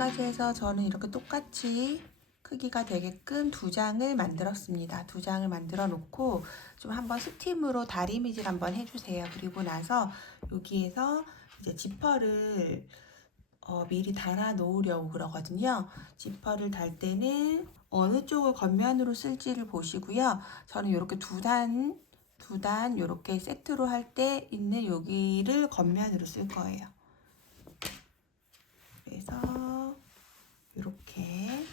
여기까지 해서 저는 이렇게 똑같이 크기가 되게끔 2장을 만들었습니다. 2장을 만들어 놓고 좀 한번 스팀으로 다리미질 한번 해주세요. 그리고 나서 여기에서 이제 지퍼를 미리 달아 놓으려고 그러거든요. 지퍼를 달 때는 어느 쪽을 겉면으로 쓸지를 보시고요. 저는 이렇게 두 단 이렇게 세트로 할 때 있는 여기를 겉면으로 쓸 거예요. 그래서 이렇게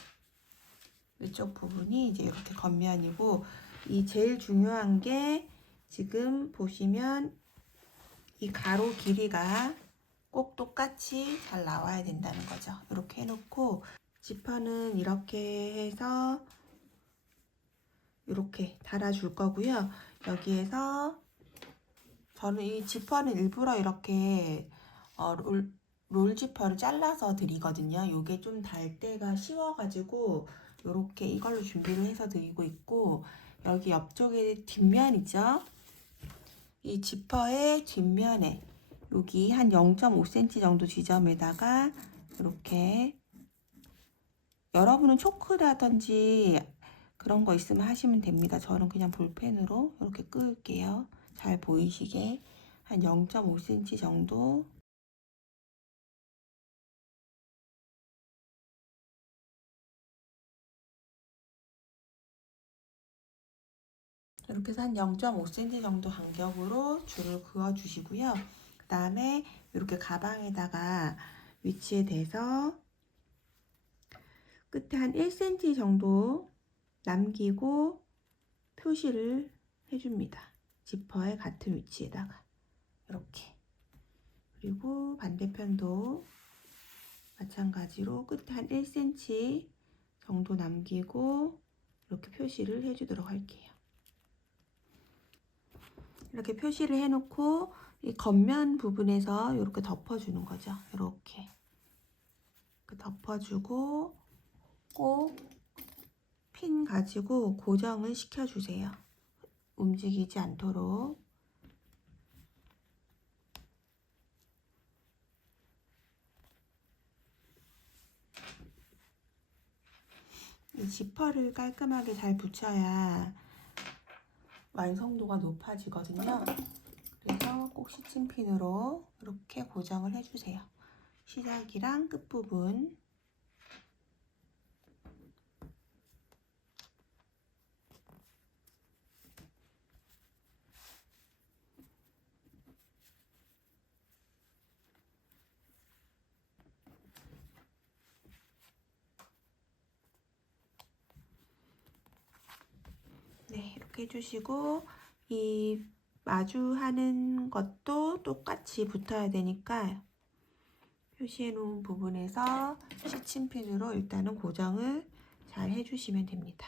이쪽 부분이 이제 이렇게 겉면이고, 이 제일 중요한 게 지금 보시면 이 가로 길이가 꼭 똑같이 잘 나와야 된다는 거죠. 이렇게 해놓고 지퍼는 이렇게 해서 이렇게 달아줄 거고요. 여기에서 저는 이 지퍼는 일부러 이렇게 롤 지퍼를 잘라서 드리거든요. 이게 좀 달 때가 쉬워가지고 이렇게 이걸로 준비를 해서 드리고 있고, 여기 옆쪽에 뒷면이죠. 이 지퍼의 뒷면에 여기 한 0.5cm 정도 지점에다가 이렇게, 여러분은 초크라든지 그런 거 있으면 하시면 됩니다. 저는 그냥 볼펜으로 이렇게 끌게요. 잘 보이시게 한 0.5cm 정도. 이렇게 해서 한 0.5cm 정도 간격으로 줄을 그어 주시고요. 그 다음에 이렇게 가방에다가 위치에 대서 끝에 한 1cm 정도 남기고 표시를 해줍니다. 지퍼의 같은 위치에다가 이렇게. 그리고 반대편도 마찬가지로 끝에 한 1cm 정도 남기고 이렇게 표시를 해주도록 할게요. 이렇게 표시를 해놓고 이 겉면 부분에서 이렇게 덮어주는 거죠. 이렇게 덮어주고 꼭 핀 가지고 고정을 시켜주세요. 움직이지 않도록. 이 지퍼를 깔끔하게 잘 붙여야 완성도가 높아지거든요. 그래서 꼭 시침핀으로 이렇게 고정을 해주세요. 시작이랑 끝부분. 네, 이렇게 해주시고, 이 마주하는 것도 똑같이 붙어야 되니까 표시해 놓은 부분에서 시침핀으로 일단은 고정을 잘 해주시면 됩니다.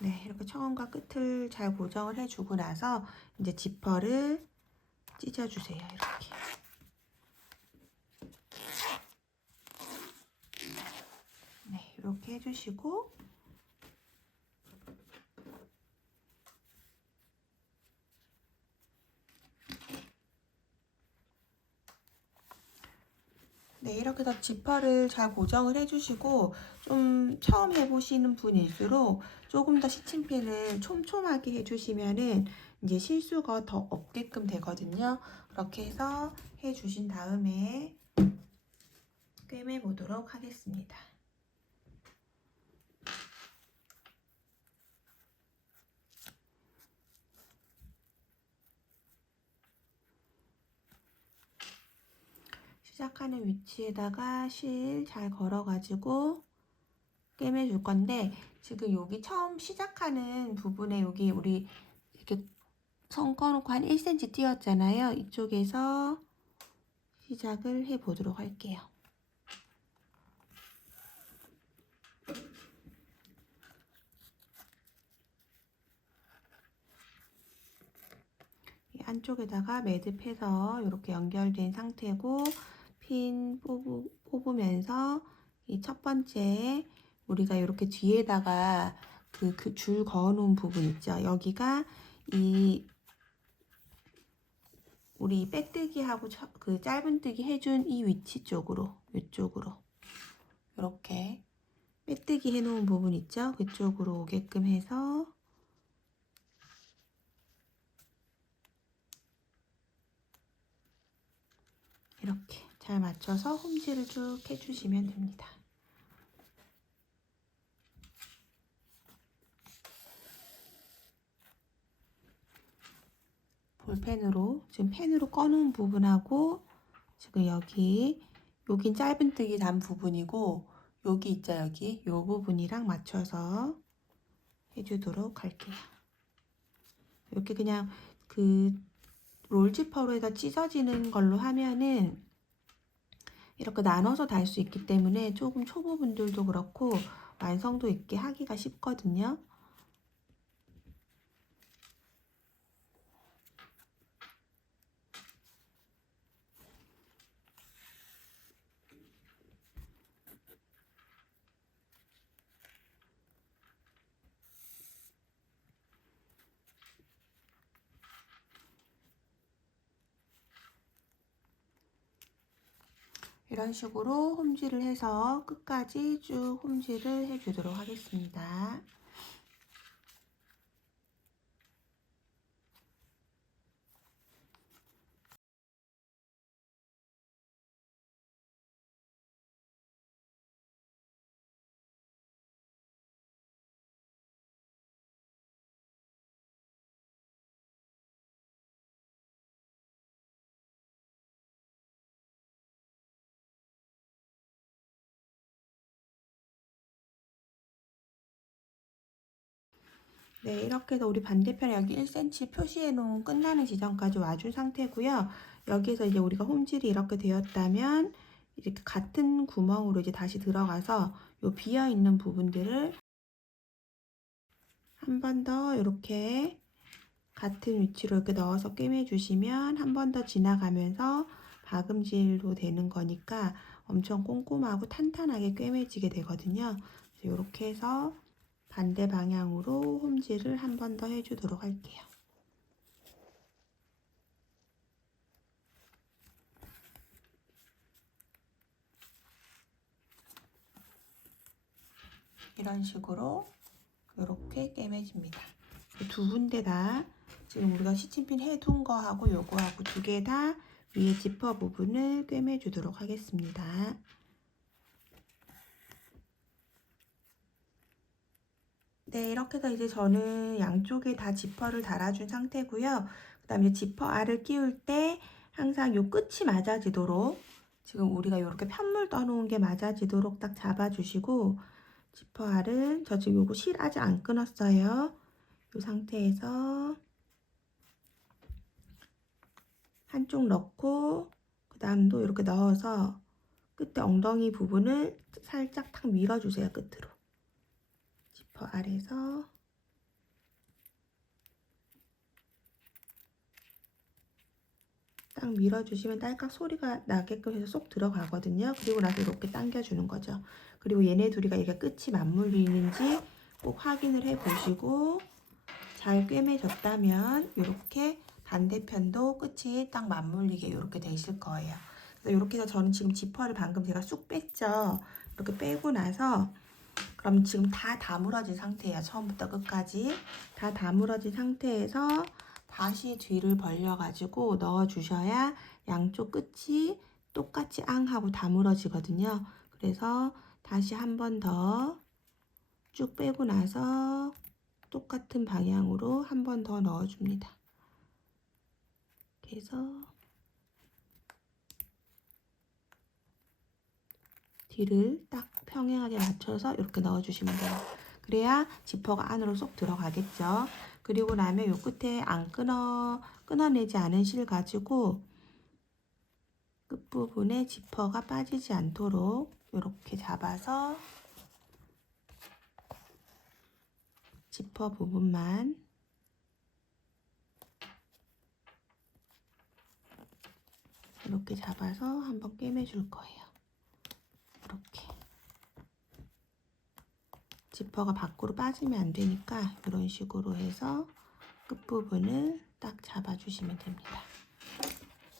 네, 이렇게 처음과 끝을 잘 고정을 해주고 나서 이제 지퍼를 찢어주세요. 이렇게. 네, 이렇게 해주시고, 네, 이렇게 해서 지퍼를 잘 고정을 해주시고, 좀 처음 해보시는 분일수록 조금 더 시침핀을 촘촘하게 해주시면은 이제 실수가 더 없게끔 되거든요. 그렇게 해서 해주신 다음에 꿰매 보도록 하겠습니다. 시작하는 위치에다가 실 잘 걸어가지고 꿰매 줄 건데, 지금 여기 처음 시작하는 부분에 여기 우리 이렇게 선 꺼놓고 한 1cm 띄웠잖아요. 이쪽에서 시작을 해 보도록 할게요. 안쪽에다가 매듭해서 이렇게 연결된 상태고 핀 뽑으면서 이 첫 번째 우리가 이렇게 뒤에다가 그 줄 그어 놓은 부분 있죠. 여기가 이 우리 빼뜨기하고 그 짧은뜨기 해준 이 위치 쪽으로 이쪽으로 이렇게 빼뜨기 해 놓은 부분 있죠. 그쪽으로 오게끔 해서 이렇게 잘 맞춰서 홈질을 쭉 해주시면 됩니다. 볼펜으로 지금 펜으로 꺼놓은 부분하고 지금 여긴 짧은뜨기 단 부분이고 여기 있죠. 여기 요 부분이랑 맞춰서 해주도록 할게요. 이렇게 그냥 그 롤지퍼로에다 찢어지는 걸로 하면은 이렇게 나눠서 달 수 있기 때문에 조금 초보분들도 그렇고 완성도 있게 하기가 쉽거든요. 이런 식으로 홈질을 해서 끝까지 쭉 홈질을 해주도록 하겠습니다. 네, 이렇게 해서 우리 반대편에 여기 1cm 표시해 놓은 끝나는 지점까지 와준 상태고요. 여기에서 이제 우리가 홈질이 이렇게 되었다면 이렇게 같은 구멍으로 이제 다시 들어가서 요 비어 있는 부분들을 한 번 더 이렇게 같은 위치로 이렇게 넣어서 꿰매 주시면 한 번 더 지나가면서 박음질로 되는 거니까 엄청 꼼꼼하고 탄탄하게 꿰매지게 되거든요. 이렇게 해서 반대 방향으로 홈질을 한 번 더 해주도록 할게요. 이런 식으로 이렇게 꿰매집니다. 두 군데 다 지금 우리가 시침핀 해둔 거하고 요거하고 두 개 다 위에 지퍼 부분을 꿰매 주도록 하겠습니다. 네, 이렇게 해서 이제 저는 양쪽에 다 지퍼를 달아준 상태고요. 그 다음에 지퍼 알을 끼울 때 항상 요 끝이 맞아지도록 지금 우리가 이렇게 편물 떠놓은 게 맞아지도록 딱 잡아주시고 지퍼 알은 저 지금 요거 실 아직 안 끊었어요. 이 상태에서 한쪽 넣고 그 다음도 이렇게 넣어서 끝에 엉덩이 부분을 살짝 탁 밀어주세요. 끝으로 지퍼 아래서 딱 밀어주시면 딸깍 소리가 나게끔 해서 쏙 들어가거든요. 그리고 나서 이렇게 당겨주는 거죠. 그리고 얘네 둘이가 이게 끝이 맞물리는지 꼭 확인을 해 보시고 잘 꿰매졌다면 이렇게 반대편도 끝이 딱 맞물리게 이렇게 되실 거예요. 그래서 이렇게 해서 저는 지금 지퍼를 방금 제가 쑥 뺐죠. 이렇게 빼고 나서 그럼 지금 다 다물어진 상태예요. 처음부터 끝까지 다 다물어진 상태에서 다시 뒤를 벌려가지고 넣어주셔야 양쪽 끝이 똑같이 앙 하고 다물어지거든요. 그래서 다시 한 번 더 쭉 빼고 나서 똑같은 방향으로 한 번 더 넣어줍니다. 그래서 뒤를 딱 평행하게 맞춰서 이렇게 넣어주시면 돼요. 그래야 지퍼가 안으로 쏙 들어가겠죠. 그리고 나면 요 끝에 안 끊어내지 않은 실 가지고 끝부분에 지퍼가 빠지지 않도록 이렇게 잡아서 지퍼 부분만 이렇게 잡아서 한번 꿰매줄 거예요. 이렇게. 지퍼가 밖으로 빠지면 안 되니까 이런 식으로 해서 끝부분을 딱 잡아주시면 됩니다.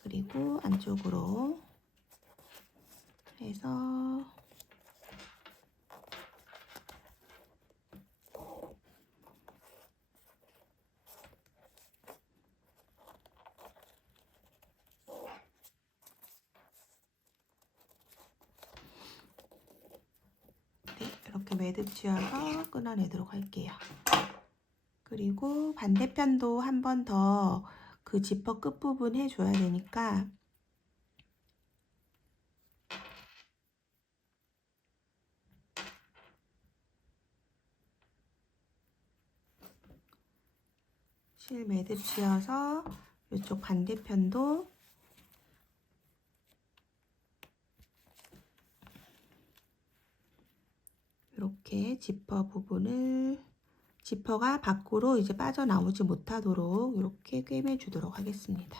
그리고 안쪽으로 해서 이렇게 매듭 지어서 끊어내도록 할게요. 그리고 반대편도 한 번 더 그 지퍼 끝부분 해줘야 되니까 실 매듭 지어서 이쪽 반대편도 이렇게 지퍼 부분을 지퍼가 밖으로 이제 빠져나오지 못하도록 이렇게 꿰매 주도록 하겠습니다.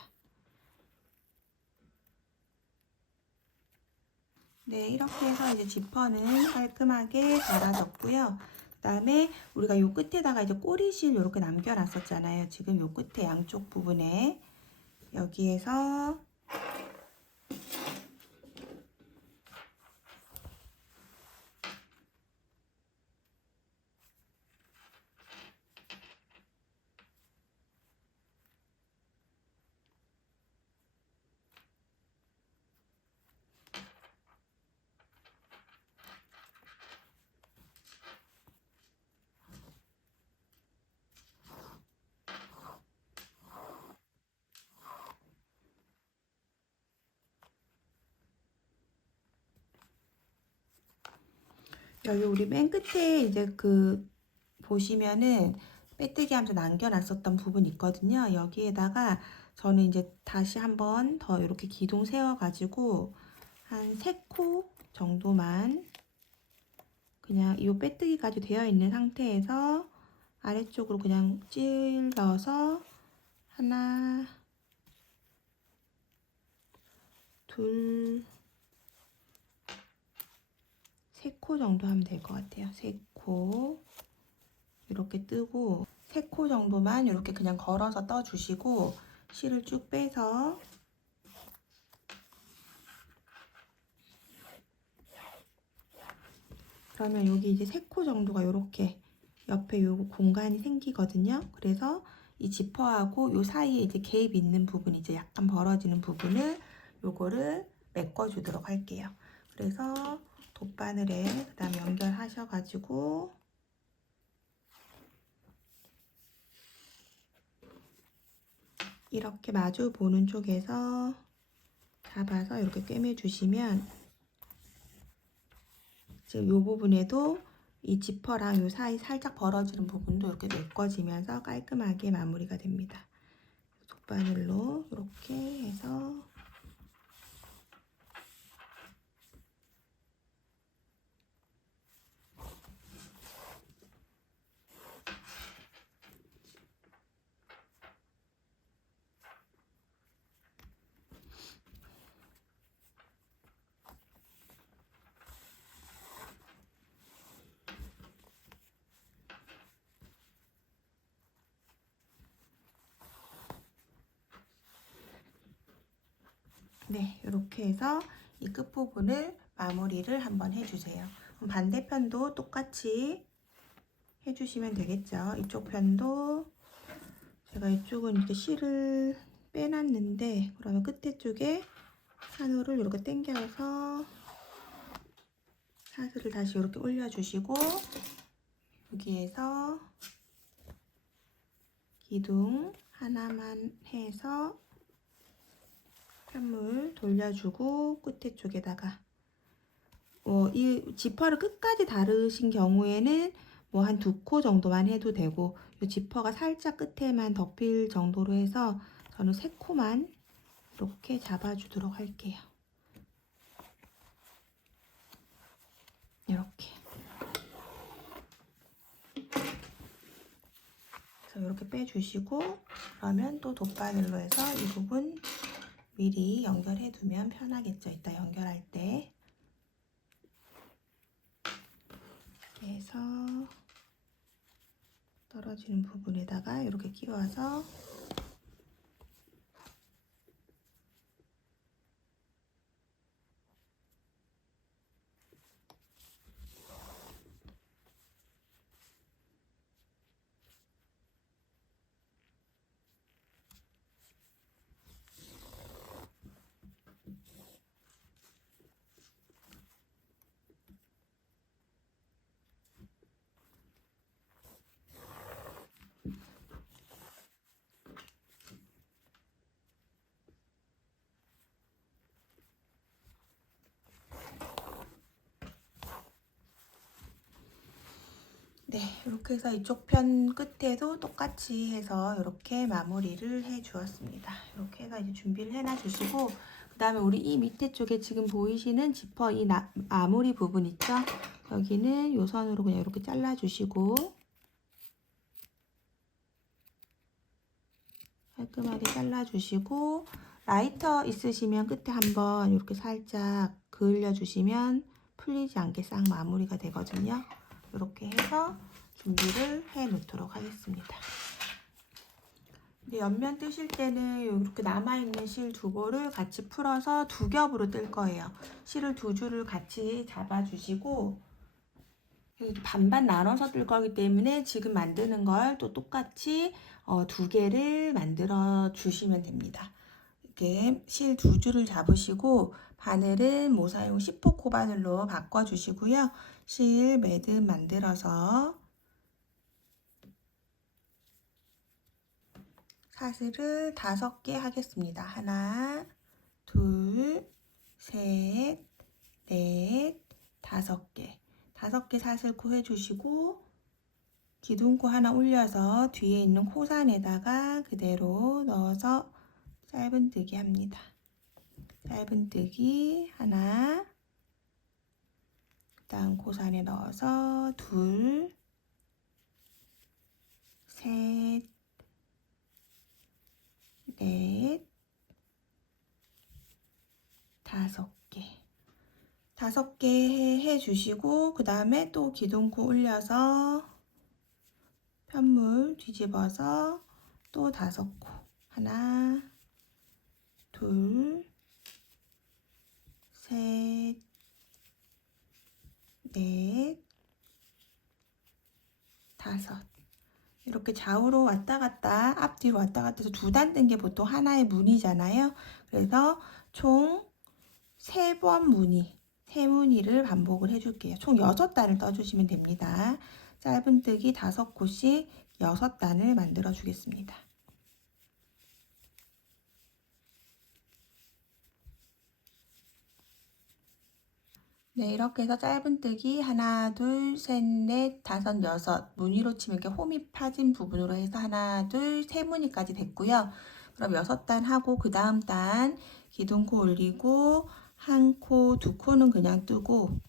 네, 이렇게 해서 이제 지퍼는 깔끔하게 달아졌고요. 그다음에 우리가 요 끝에다가 이제 꼬리실 이렇게 남겨놨었잖아요. 지금 요 끝에 양쪽 부분에 여기에서 여기 우리 맨 끝에 이제 그 보시면은 빼뜨기 하면서 남겨놨었던 부분 있거든요. 여기에다가 저는 이제 다시 한번 더 이렇게 기둥 세워가지고 한 3코 정도만 그냥 이 빼뜨기까지 되어 있는 상태에서 아래쪽으로 그냥 찔러서 하나, 둘, 3코 정도 하면 될 것 같아요. 3코 이렇게 뜨고 3코 정도만 이렇게 그냥 걸어서 떠주시고 실을 쭉 빼서 그러면 여기 이제 3코 정도가 이렇게 옆에 요 공간이 생기거든요. 그래서 이 지퍼하고 요 사이에 이제 개입 있는 부분 이제 약간 벌어지는 부분을 요거를 메꿔 주도록 할게요. 그래서 돗바늘에 그다음에 연결하셔가지고 이렇게 마주 보는 쪽에서 잡아서 이렇게 꿰매 주시면 지금 이 부분에도 이 지퍼랑 이 사이 살짝 벌어지는 부분도 이렇게 메꿔지면서 깔끔하게 마무리가 됩니다. 돗바늘로 이렇게 해서 네, 이렇게 해서 이 끝부분을 마무리를 한번 해주세요. 그럼 반대편도 똑같이 해주시면 되겠죠. 이쪽 편도 제가 이쪽은 이렇게 실을 빼놨는데 그러면 끝에 쪽에 한우를 이렇게 당겨서 사슬을 다시 이렇게 올려주시고 여기에서 기둥 하나만 해서 편물 돌려주고 끝에 쪽에다가 이 지퍼를 끝까지 다르신 경우에는 뭐 한 2코 정도만 해도 되고 이 지퍼가 살짝 끝에만 덮일 정도로 해서 저는 3코만 이렇게 잡아주도록 할게요. 이렇게. 그래서 이렇게 빼주시고 그러면 또 돗바늘로 해서 이 부분 미리 연결해 두면 편하겠죠. 이따 연결할 때. 이렇게 해서 떨어지는 부분에다가 이렇게 끼워서 네, 이렇게 해서 이쪽 편 끝에도 똑같이 해서 이렇게 마무리를 해 주었습니다. 이렇게 해서 이제 준비를 해놔 주시고, 그 다음에 우리 이 밑에 쪽에 지금 보이시는 지퍼 이 마무리 부분 있죠? 여기는 요 선으로 그냥 이렇게 잘라 주시고, 깔끔하게 잘라 주시고, 라이터 있으시면 끝에 한번 이렇게 살짝 그을려 주시면 풀리지 않게 싹 마무리가 되거든요. 이렇게 해서 준비를 해 놓도록 하겠습니다. 이제 옆면 뜨실 때는 이렇게 남아있는 실 두 볼을 같이 풀어서 두 겹으로 뜰 거예요. 실을 두 줄을 같이 잡아주시고 반반 나눠서 뜰 거기 때문에 지금 만드는 걸 또 똑같이 두 개를 만들어 주시면 됩니다. 이렇게 실 두 줄을 잡으시고 바늘은 모사용 10호 코바늘로 바꿔주시고요. 실 매듭 만들어서 사슬을 5개 하겠습니다. 하나, 둘, 셋, 넷, 5개. 5개 사슬 코 해주시고 기둥코 하나 올려서 뒤에 있는 코산에다가 그대로 넣어서 짧은뜨기 합니다. 짧은뜨기 하나, 그 다음 코산에 넣어서 둘, 셋, 넷, 5개. 5개 해주시고 그 다음에 또 기둥코 올려서 편물 뒤집어서 또 5코. 하나, 둘, 셋, 넷, 5. 이렇게 좌우로 왔다 갔다 앞뒤로 왔다 갔다 해서 두 단 뜬 게 보통 하나의 무늬잖아요. 그래서 총 3번 무늬, 3무늬를 반복을 해줄게요. 총 6단을 떠주시면 됩니다. 짧은뜨기 5코씩 6단을 만들어 주겠습니다. 네, 이렇게 해서 짧은뜨기 하나, 둘, 셋, 넷, 다섯, 여섯 무늬로 치면 이렇게 홈이 파진 부분으로 해서 하나, 둘, 세 무늬까지 됐고요. 그럼 6단 하고 그 다음 단 기둥코 올리고 한 코, 두 코는 그냥 뜨고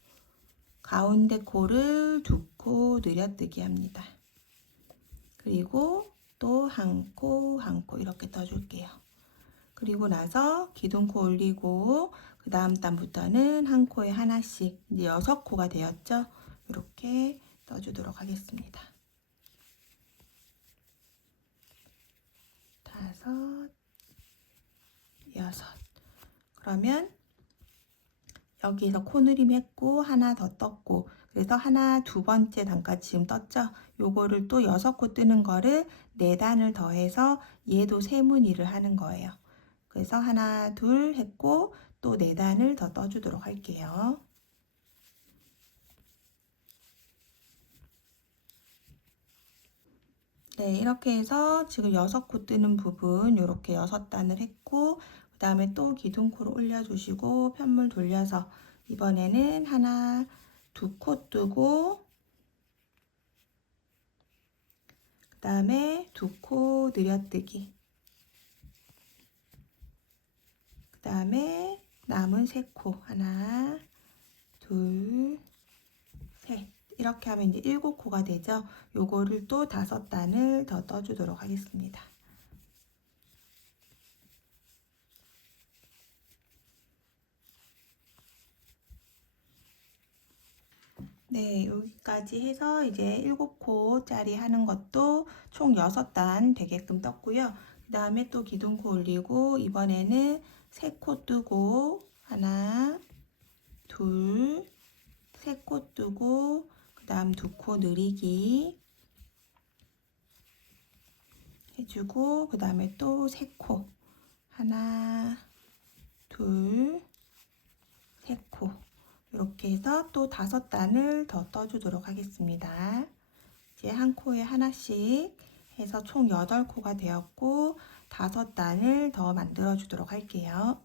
가운데 코를 2코 늘여뜨기 합니다. 그리고 또 한 코, 한 코 이렇게 떠줄게요. 그리고 나서 기둥코 올리고 그 다음 단부터는 한 코에 하나씩 이제 6코가 되었죠. 이렇게 떠주도록 하겠습니다. 5, 6. 그러면 여기에서 코늘임 했고 하나 더 떴고 그래서 하나 두 번째 단까지 지금 떴죠. 요거를 또 6코 뜨는 거를 4단을 더해서 얘도 세무늬를 하는 거예요. 그래서 하나 둘 했고 또 4단을 더 떠주도록 할게요. 네, 이렇게 해서 지금 6코 뜨는 부분 이렇게 6단을 했고 그 다음에 또 기둥코를 올려주시고 편물 돌려서 이번에는 하나 2코 뜨고 그 다음에 2코 늘여뜨기 그 다음에 남은 3코 하나 둘 셋 이렇게 하면 이제 7코가 되죠. 요거를 또 5단을 더 떠주도록 하겠습니다. 네, 여기까지 해서 이제 7코짜리 하는 것도 총 6단 되게끔 떴고요. 그 다음에 또 기둥코 올리고 이번에는 3코 뜨고 하나, 둘, 3코 뜨고 그 다음 2코 느리기 해주고 그 다음에 또 3코 하나, 둘, 3코 이렇게 해서 또 5단을 더 떠주도록 하겠습니다. 이제 한 코에 하나씩 해서 총 8코가 되었고 5단을 더 만들어 주도록 할게요.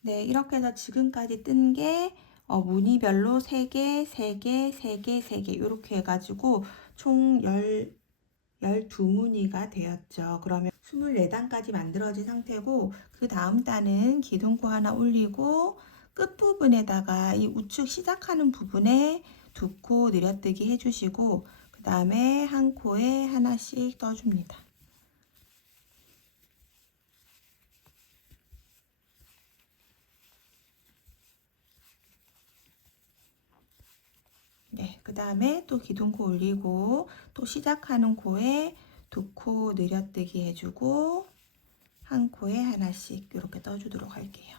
네, 이렇게 해서 지금까지 뜬 게 무늬별로 3개, 3개, 3개, 3개 이렇게 해가지고 총 12무늬가 되었죠. 그러면 24단까지 만들어진 상태고 그 다음 단은 기둥코 하나 올리고 끝부분에다가 이 우측 시작하는 부분에 2코 늘려뜨기 해주시고 그 다음에 한 코에 하나씩 떠줍니다. 네, 그 다음에 또 기둥코 올리고 또 시작하는 코에 2코 늘려뜨기 해주고 한 코에 하나씩 이렇게 떠주도록 할게요.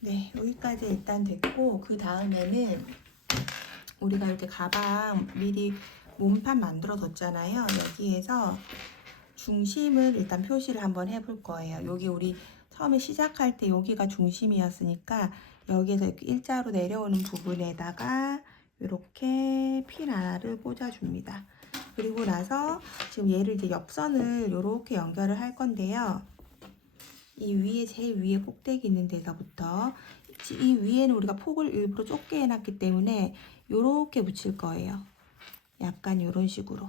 네, 여기까지 일단 됐고 그 다음에는 우리가 이렇게 가방 미리 몸판 만들어 뒀잖아요. 여기에서 중심을 일단 표시를 한번 해볼 거예요. 여기 우리 처음에 시작할 때 여기가 중심이었으니까 여기에서 이렇게 일자로 내려오는 부분에다가 이렇게 핀 하나를 꽂아줍니다. 그리고 나서 지금 얘를 이제 옆선을 이렇게 연결을 할 건데요. 이 위에 제일 위에 꼭대기 있는 데서부터 이 위에는 우리가 폭을 일부러 좁게 해놨기 때문에 이렇게 붙일 거예요. 약간 이런 식으로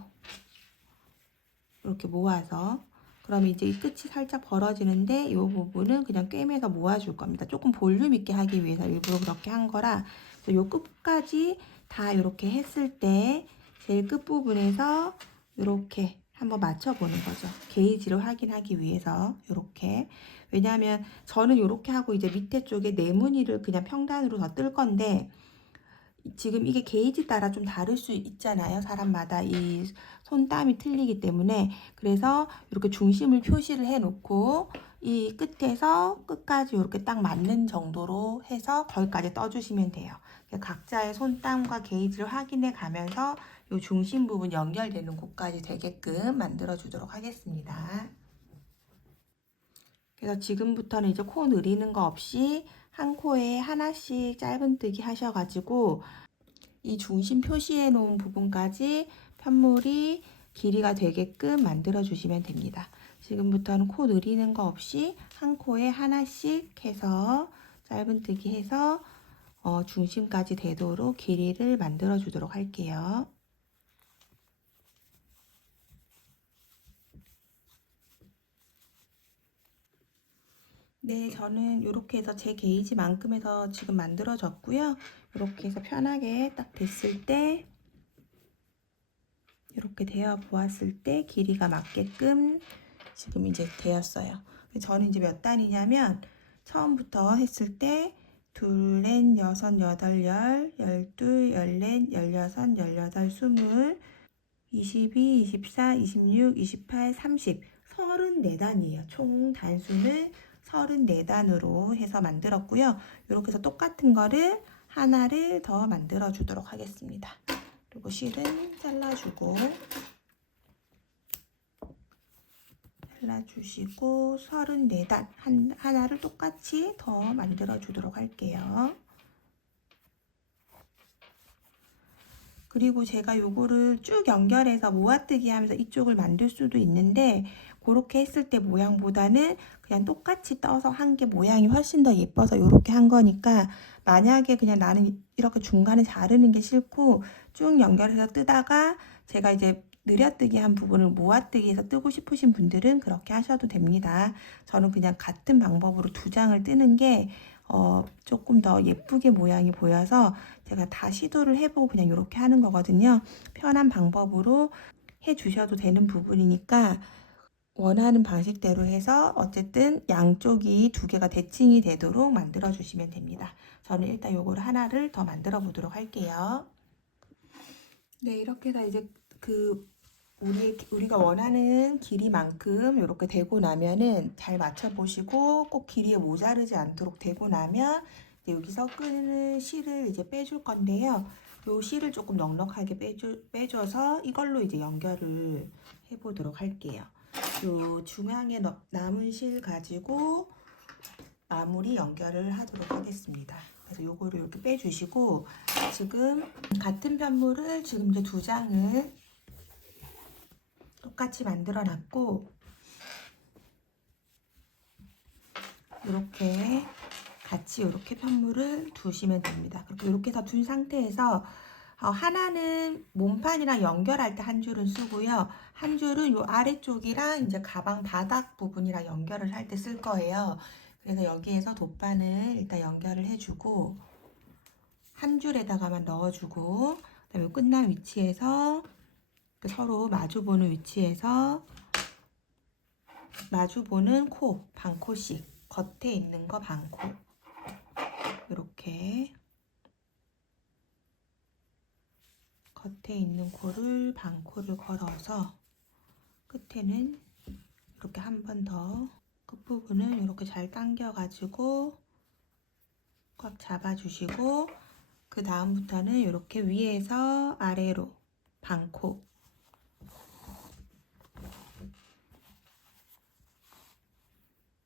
이렇게 모아서 그러면 이제 이 끝이 살짝 벌어지는데 이 부분은 그냥 꿰매서 모아줄 겁니다. 조금 볼륨 있게 하기 위해서 일부러 그렇게 한 거라 이 끝까지 다 이렇게 했을 때 제일 끝부분에서 이렇게 한번 맞춰보는 거죠. 게이지를 확인하기 위해서 이렇게. 왜냐하면 저는 이렇게 하고 이제 밑에 쪽에 네무늬를 그냥 평단으로 더 뜰 건데 지금 이게 게이지 따라 좀 다를 수 있잖아요. 사람마다 이 손땀이 틀리기 때문에 그래서 이렇게 중심을 표시를 해 놓고 이 끝에서 끝까지 이렇게 딱 맞는 정도로 해서 거기까지 떠주시면 돼요. 각자의 손땀과 게이지를 확인해 가면서 이 중심 부분 연결되는 곳까지 되게끔 만들어 주도록 하겠습니다. 그래서 지금부터는 이제 코 늘리는 거 없이 한 코에 하나씩 짧은뜨기 하셔가지고 이 중심 표시해 놓은 부분까지 편물이 길이가 되게끔 만들어 주시면 됩니다. 지금부터는 코 늘리는 거 없이 한 코에 하나씩 해서 짧은뜨기 해서 중심까지 되도록 길이를 만들어 주도록 할게요. 네, 저는 이렇게 해서 제 게이지만큼 해서 지금 만들어졌고요. 이렇게 해서 편하게 딱 됐을 때 이렇게 되어 보았을 때 길이가 맞게끔 지금 이제 되었어요. 저는 이제 몇 단이냐면 처음부터 했을 때 둘, 넷, 여섯, 여덟, 열둘, 열넷, 열여섯, 열여덟, 스물, 22, 24, 26, 28, 30, 34단이에요. 총 단수는 34단으로 해서 만들었고요. 이렇게 해서 똑같은 거를 하나를 더 만들어 주도록 하겠습니다. 그리고 실은 잘라주고 잘라주시고 34단 하나를 똑같이 더 만들어 주도록 할게요. 그리고 제가 요거를 쭉 연결해서 모아뜨기 하면서 이쪽을 만들 수도 있는데 그렇게 했을 때 모양보다는 그냥 똑같이 떠서 한 게 모양이 훨씬 더 예뻐서 이렇게 한 거니까 만약에 그냥 나는 이렇게 중간에 자르는 게 싫고 쭉 연결해서 뜨다가 제가 이제 느려뜨기 한 부분을 모아뜨기해서 뜨고 싶으신 분들은 그렇게 하셔도 됩니다. 저는 그냥 같은 방법으로 2장을 뜨는 게 조금 더 예쁘게 모양이 보여서 제가 다 시도를 해보고 그냥 이렇게 하는 거거든요. 편한 방법으로 해 주셔도 되는 부분이니까 원하는 방식대로 해서 어쨌든 양쪽이 두 개가 대칭이 되도록 만들어 주시면 됩니다. 저는 일단 요거를 하나를 더 만들어 보도록 할게요. 네, 이렇게 해서 이제 우리가 원하는 길이만큼 이렇게 되고 나면은 잘 맞춰 보시고 꼭 길이에 모자르지 않도록 되고 나면 이제 여기서 끄는 실을 이제 빼줄 건데요. 요 실을 조금 넉넉하게 빼줘서 이걸로 이제 연결을 해 보도록 할게요. 요 중앙에 남은 실 가지고 마무리 연결을 하도록 하겠습니다. 그래서 요거를 이렇게 빼주시고 지금 같은 편물을 지금 이제 두 장을 똑같이 만들어 놨고 이렇게 같이 이렇게 편물을 두시면 됩니다. 그렇게 이렇게 해서 둔 상태에서 하나는 몸판이랑 연결할 때 한 줄은 쓰고요. 한 줄은 요 아래쪽이랑 이제 가방 바닥 부분이랑 연결을 할 때 쓸 거예요. 그래서 여기에서 돗바늘 일단 연결을 해주고 한 줄에다가만 넣어주고 그다음에 끝난 위치에서 서로 마주보는 위치에서 마주보는 코, 반코씩 겉에 있는 거 반코 이렇게 겉에 있는 코를 반코를 걸어서 끝에는 이렇게 한 번 더 끝부분을 이렇게 잘 당겨 가지고 꽉 잡아주시고 그 다음부터는 이렇게 위에서 아래로 반코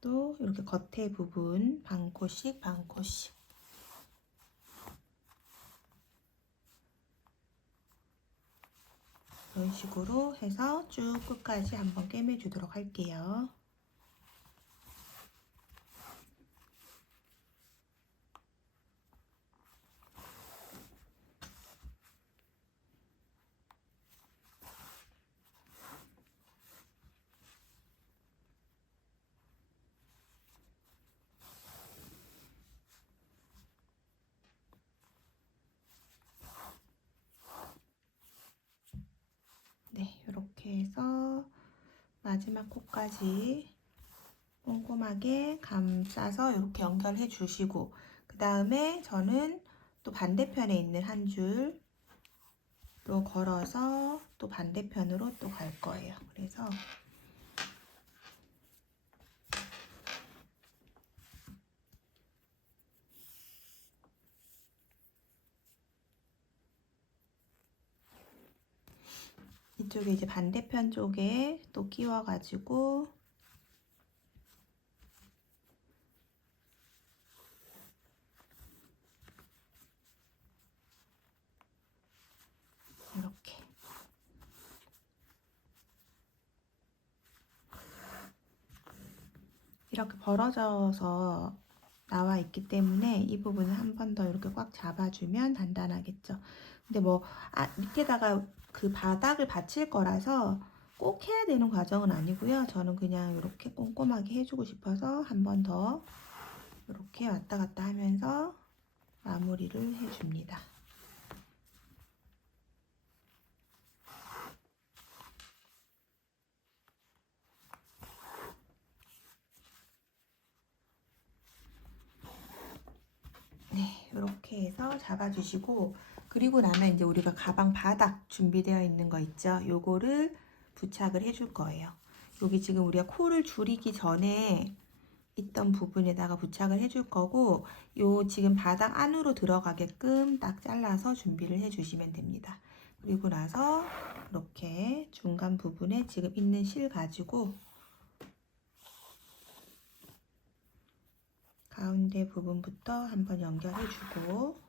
또 이렇게 겉에 부분 반코씩 이런 식으로 해서 쭉 끝까지 한번 꿰매주도록 할게요. 네, 이렇게 해서 마지막 코까지 꼼꼼하게 감싸서 이렇게 연결해 주시고 그 다음에 저는 또 반대편에 있는 한 줄로 걸어서 또 반대편으로 또 갈 거예요. 그래서 이쪽에 이제 반대편 쪽에 또 끼워 가지고 이렇게 벌어져서 나와 있기 때문에 이 부분을 한 번 더 이렇게 꽉 잡아주면 단단하겠죠. 근데 뭐 밑에다가 그 바닥을 받칠 거라서 꼭 해야 되는 과정은 아니고요. 저는 그냥 이렇게 꼼꼼하게 해주고 싶어서 한 번 더 이렇게 왔다 갔다 하면서 마무리를 해줍니다. 네, 이렇게 해서 잡아주시고 그리고 나면 이제 우리가 가방 바닥 준비되어 있는 거 있죠? 요거를 부착을 해줄 거예요. 여기 지금 우리가 코를 줄이기 전에 있던 부분에다가 부착을 해줄 거고 요 지금 바닥 안으로 들어가게끔 딱 잘라서 준비를 해주시면 됩니다. 그리고 나서 이렇게 중간 부분에 지금 있는 실 가지고 가운데 부분부터 한번 연결해주고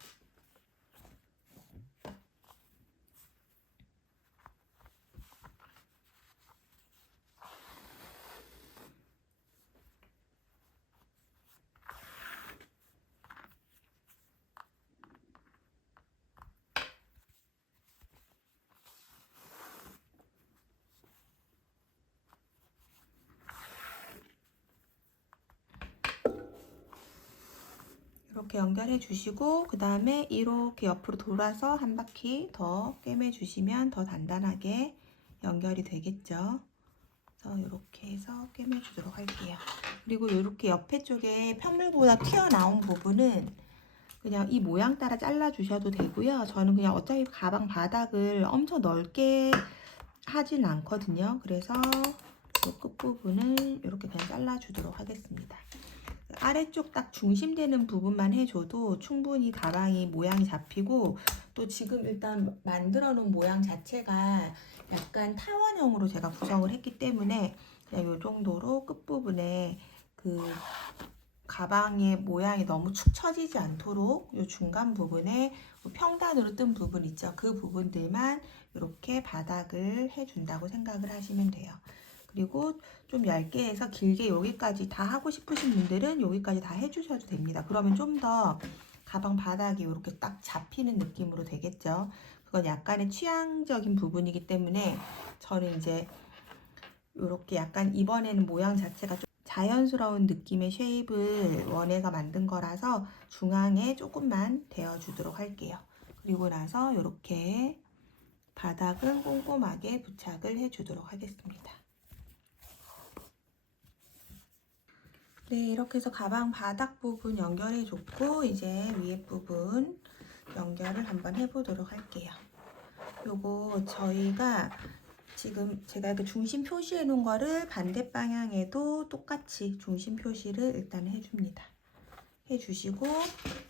이렇게 연결해 주시고 그 다음에 이렇게 옆으로 돌아서 한 바퀴 더 꿰매 주시면 더 단단하게 연결이 되겠죠. 그래서 이렇게 해서 꿰매 주도록 할게요. 그리고 이렇게 옆에 쪽에 편물보다 튀어나온 부분은 그냥 이 모양 따라 잘라 주셔도 되고요. 저는 그냥 어차피 가방 바닥을 엄청 넓게 하진 않거든요. 그래서 이 끝부분을 이렇게 그냥 잘라 주도록 하겠습니다. 아래쪽 딱 중심되는 부분만 해줘도 충분히 가방이 모양이 잡히고, 또 지금 일단 만들어 놓은 모양 자체가 약간 타원형으로 제가 구성을 했기 때문에 그냥 이 정도로 끝부분에 그 가방의 모양이 너무 축 처지지 않도록 이 중간 부분에 평단으로 뜬 부분 있죠. 그 부분들만 이렇게 바닥을 해준다고 생각을 하시면 돼요. 그리고 좀 얇게 해서 길게 여기까지 다 하고 싶으신 분들은 여기까지 다 해주셔도 됩니다. 그러면 좀 더 가방 바닥이 이렇게 딱 잡히는 느낌으로 되겠죠. 그건 약간의 취향적인 부분이기 때문에 저는 이제 이렇게 약간 이번에는 모양 자체가 좀 자연스러운 느낌의 쉐입을 원해서 만든 거라서 중앙에 조금만 대어주도록 할게요. 그리고 나서 이렇게 바닥은 꼼꼼하게 부착을 해주도록 하겠습니다. 네, 이렇게 해서 가방 바닥 부분 연결해 줬고 이제 위에 부분 연결을 한번 해보도록 할게요. 요거 저희가 지금 제가 이렇게 중심 표시해 놓은 거를 반대 방향에도 똑같이 중심 표시를 일단 해줍니다. 해주시고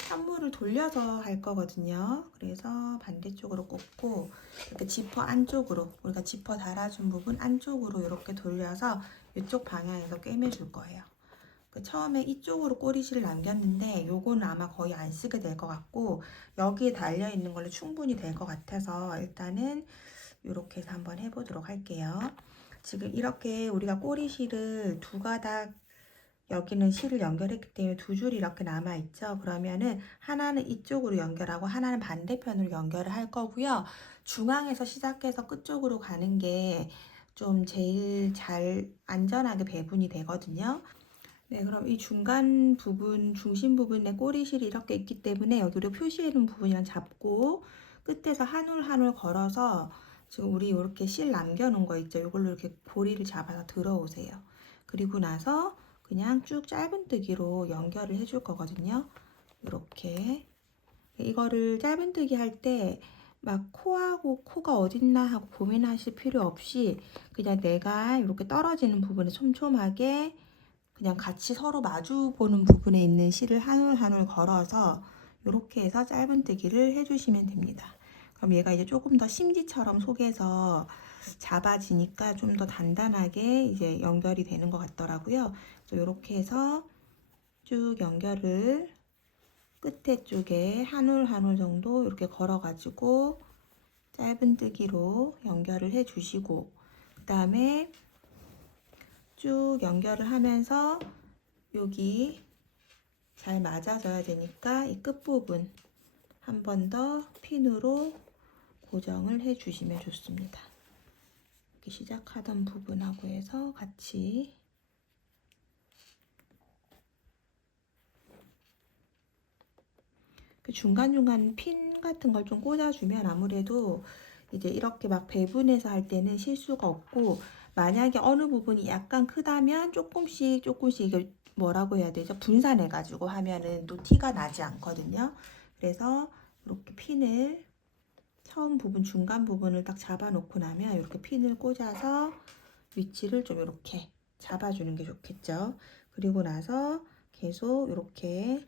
선물을 돌려서 할 거거든요. 그래서 반대쪽으로 꽂고 이렇게 지퍼 안쪽으로, 우리가 지퍼 달아준 부분 안쪽으로 이렇게 돌려서 이쪽 방향에서 꿰매 줄 거예요. 처음에 이쪽으로 꼬리실을 남겼는데 요거는 아마 거의 안 쓰게 될 것 같고 여기에 달려 있는 걸로 충분히 될 것 같아서 일단은 이렇게 해서 한번 해보도록 할게요. 지금 이렇게 우리가 꼬리실을 두 가닥, 여기는 실을 연결했기 때문에 두 줄이 이렇게 남아 있죠. 그러면은 하나는 이쪽으로 연결하고 하나는 반대편으로 연결을 할 거고요. 중앙에서 시작해서 끝쪽으로 가는 게 좀 제일 잘 안전하게 배분이 되거든요. 네, 그럼 이 중간 부분, 중심 부분에 꼬리실이 이렇게 있기 때문에 여기로 표시해 놓은 부분이랑 잡고 끝에서 한 올 한 올 걸어서 지금 우리 이렇게 실 남겨놓은 거 있죠? 이걸로 이렇게 고리를 잡아서 들어오세요. 그리고 나서 그냥 쭉 짧은뜨기로 연결을 해줄 거거든요. 이렇게. 이거를 짧은뜨기 할 때 막 코하고 코가 어딨나 하고 고민하실 필요 없이 그냥 내가 이렇게 떨어지는 부분에 촘촘하게 그냥 같이 서로 마주 보는 부분에 있는 실을 한 올 한 올 걸어서 이렇게 해서 짧은뜨기를 해주시면 됩니다. 그럼 얘가 이제 조금 더 심지처럼 속에서 잡아지니까 좀 더 단단하게 이제 연결이 되는 것 같더라고요. 그래서 이렇게 해서 쭉 연결을 끝에 쪽에 한 올 한 올 정도 이렇게 걸어가지고 짧은뜨기로 연결을 해주시고 그 다음에 쭉 연결을 하면서 여기 잘 맞아져야 되니까 이 끝부분 한 번 더 핀으로 고정을 해 주시면 좋습니다. 이렇게 시작하던 부분하고 해서 같이 중간중간 핀 같은 걸 좀 꽂아주면 아무래도 이제 이렇게 막 배분해서 할 때는 실수가 없고, 만약에 어느 부분이 약간 크다면 조금씩 이게 뭐라고 해야 되죠? 분산해 가지고 하면은 또 티가 나지 않거든요. 그래서 이렇게 핀을 처음 부분 중간 부분을 딱 잡아 놓고 나면 이렇게 핀을 꽂아서 위치를 좀 이렇게 잡아주는 게 좋겠죠. 그리고 나서 계속 이렇게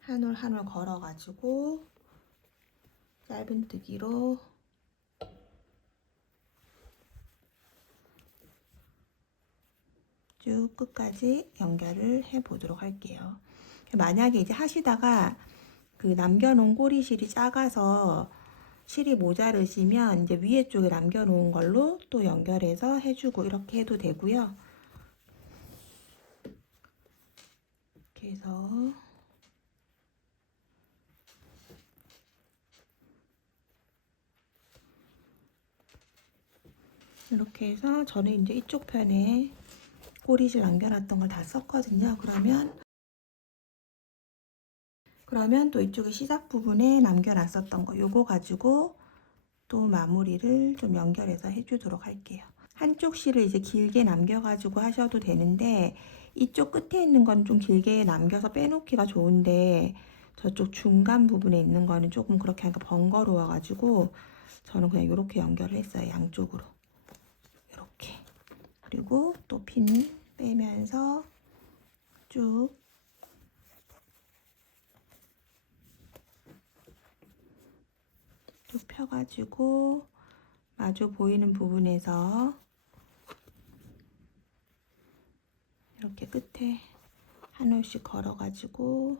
한 올 한 올 걸어 가지고 짧은뜨기로 쭉 끝까지 연결을 해 보도록 할게요. 만약에 이제 하시다가 그 남겨놓은 꼬리실이 작아서 실이 모자르시면 이제 위에 쪽에 남겨놓은 걸로 또 연결해서 해주고 이렇게 해도 되고요. 이렇게 해서 이렇게 해서 저는 이제 이쪽 편에 꼬리실 남겨놨던 걸 다 썼거든요. 그러면 그러면 또 이쪽에 시작 부분에 남겨놨었던 거 요거 가지고 또 마무리를 좀 연결해서 해주도록 할게요. 한쪽 실을 이제 길게 남겨가지고 하셔도 되는데 이쪽 끝에 있는 건 좀 길게 남겨서 빼놓기가 좋은데 저쪽 중간 부분에 있는 거는 조금 그렇게 하니까 번거로워가지고 저는 그냥 이렇게 연결을 했어요. 양쪽으로 이렇게. 그리고 또 핀 빼면서 쭉 쭉 펴가지고 마주 보이는 부분에서 이렇게 끝에 한 올씩 걸어가지고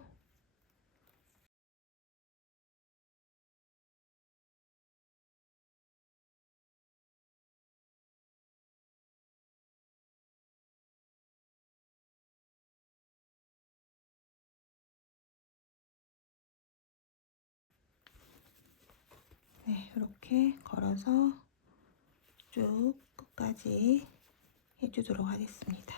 네, 이렇게 걸어서 쭉 끝까지 해주도록 하겠습니다.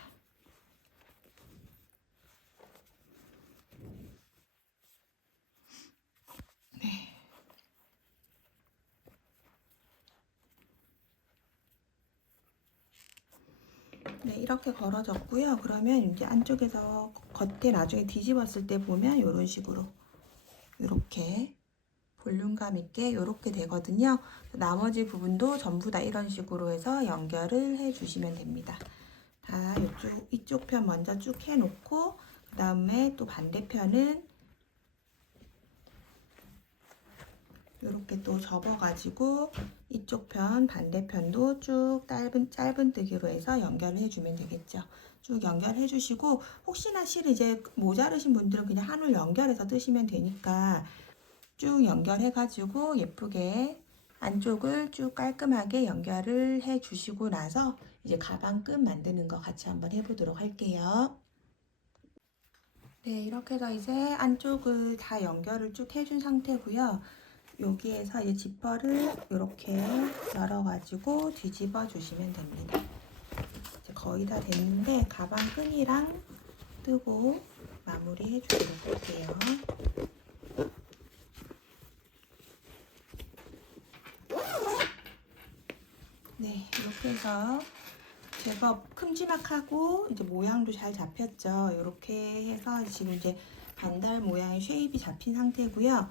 네. 네, 이렇게 걸어졌고요. 그러면 이제 안쪽에서 겉에 나중에 뒤집었을 때 보면 이런 식으로 이렇게 볼륨감 있게 이렇게 되거든요. 나머지 부분도 전부 다 이런 식으로 해서 연결을 해 주시면 됩니다. 다 이쪽 편 먼저 쭉 해놓고 그 다음에 또 반대편은 이렇게 또 접어가지고 이쪽 편 반대편도 쭉 짧은뜨기로 해서 연결을 해주면 되겠죠. 쭉 연결해 주시고 혹시나 실 이제 모자르신 분들은 그냥 한올 연결해서 뜨시면 되니까 쭉 연결해가지고 예쁘게 안쪽을 쭉 깔끔하게 연결을 해 주시고 나서 이제 가방 끈 만드는 거 같이 한번 해보도록 할게요. 네, 이렇게 해서 이제 안쪽을 다 연결을 쭉 해준 상태고요. 여기에서 이제 지퍼를 이렇게 열어가지고 뒤집어 주시면 됩니다. 이제 거의 다 됐는데 가방 끈이랑 뜨고 마무리 해주도록 할게요. 네, 이렇게 해서 제법 큼지막하고 이제 모양도 잘 잡혔죠. 이렇게 해서 지금 이제 반달 모양의 쉐입이 잡힌 상태고요.